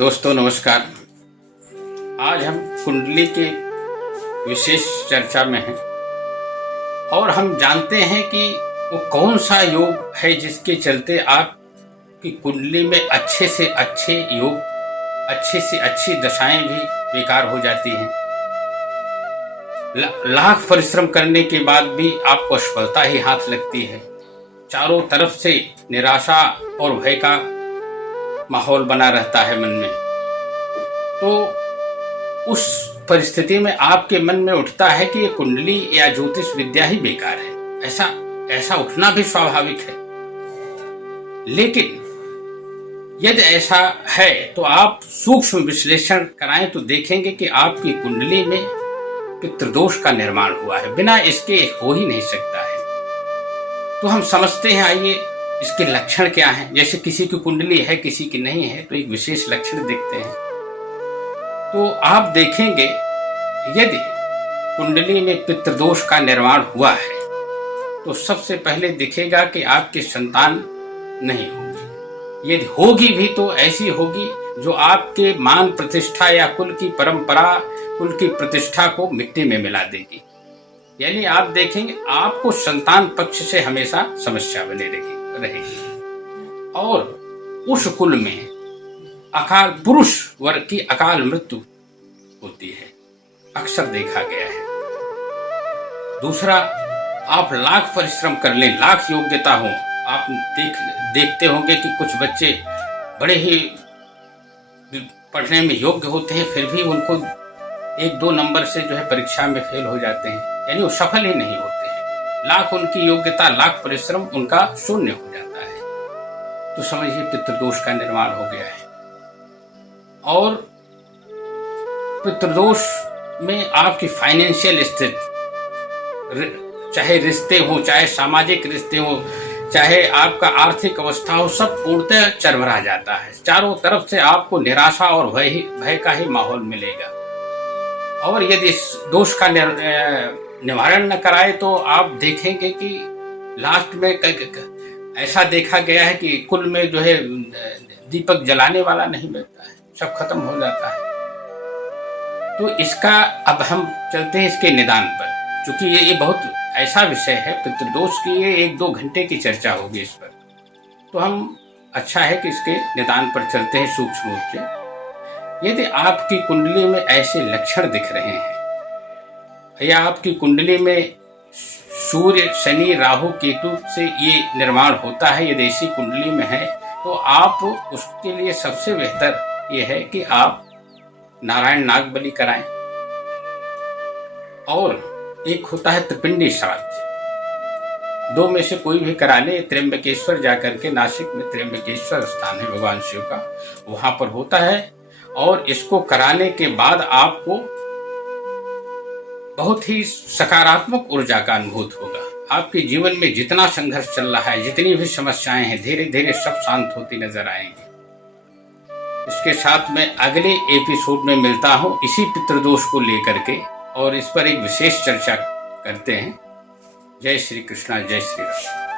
दोस्तों नमस्कार। आज हम कुंडली के विशेष चर्चा में हैं और हम जानते हैं कि वो कौन सा योग है जिसके चलते आपकी कुंडली में अच्छे से अच्छे योग, अच्छी से अच्छी दशाएं भी बेकार हो जाती हैं। लाख परिश्रम करने के बाद भी आपको असफलता ही हाथ लगती है। चारों तरफ से निराशा और भय का माहौल बना रहता है मन में। तो उस परिस्थिति में आपके मन में उठता है कि ये कुंडली या ज्योतिष विद्या ही बेकार है। ऐसा उठना भी स्वाभाविक है। लेकिन यदि ऐसा है तो आप सूक्ष्म विश्लेषण कराएं तो देखेंगे कि आपकी कुंडली में पितृदोष का निर्माण हुआ है। बिना इसके हो ही नहीं सकता है। तो हम समझते हैं, आइए इसके लक्षण क्या हैं। जैसे किसी की कुंडली है, किसी की नहीं है, तो एक विशेष लक्षण देखते हैं। तो आप देखेंगे यदि कुंडली में पितृदोष का निर्माण हुआ है तो सबसे पहले दिखेगा कि आपकी संतान नहीं होगी। यदि होगी भी तो ऐसी होगी जो आपके मान प्रतिष्ठा या कुल की परंपरा, कुल की प्रतिष्ठा को मिट्टी में मिला देगी। यानी आप देखेंगे आपको संतान पक्ष से हमेशा समस्या बनी रहेगी और उस कुल में अकाल पुरुष वर्ग की अकाल मृत्यु होती है, अक्सर देखा गया है। दूसरा, आप लाख परिश्रम कर लें, लाख योग्यता हो, आप देखते होंगे कि कुछ बच्चे बड़े ही पढ़ने में योग्य होते हैं, फिर भी उनको 1-2 नंबर से जो है परीक्षा में फेल हो जाते हैं, यानी वो सफल ही नहीं होते हैं। लाख उनकी योग्यता, लाख परिश्रम उनका शून्य हो जाता है। तो समझिए पितृदोष का निर्माण हो गया है। और पितृदोष में आपकी फाइनेंशियल स्थिति, चाहे रिश्ते हो, चाहे सामाजिक रिश्ते हो, चाहे आपका आर्थिक अवस्था हो, सब पूर्णतः चरमरा जाता है। चारों तरफ से आपको निराशा और भय का ही माहौल मिलेगा। और यदि इस दोष का निवारण न कराए तो आप देखेंगे कि लास्ट में ऐसा देखा गया है कि कुल में जो है दीपक जलाने वाला नहीं मिलता है, सब खत्म हो जाता है। तो इसका अब हम चलते हैं इसके निदान पर, क्योंकि ये बहुत ऐसा विषय है पितृदोष की, ये 1-2 घंटे की चर्चा होगी इस पर। तो हम अच्छा है कि इसके निदान पर चलते हैं सूक्ष्म रूप से। यदि आपकी कुंडली में ऐसे लक्षण दिख रहे हैं या आपकी कुंडली में सूर्य, शनि, राहु, केतु से ये निर्माण होता है, यदि ऐसी कुंडली में है तो आप उसके लिए सबसे बेहतर ये है कि आप नारायण नाग बलि कराएं। और एक होता है त्रिपिंडी श्राद्ध, 2 में से कोई भी करा ले। त्र्यंबकेश्वर जाकर के, नासिक में त्र्यंबकेश्वर स्थान है भगवान शिव का, वहां पर होता है। और इसको कराने के बाद आपको बहुत ही सकारात्मक ऊर्जा का अनुभूत होगा। आपके जीवन में जितना संघर्ष चल रहा है, जितनी भी समस्याएं हैं, धीरे धीरे सब शांत होती नजर आएंगी। इसके साथ मैं अगले एपिसोड में मिलता हूं इसी पितृदोष को लेकर के, और इस पर एक विशेष चर्चा करते हैं। जय श्री कृष्णा, जय श्री राम।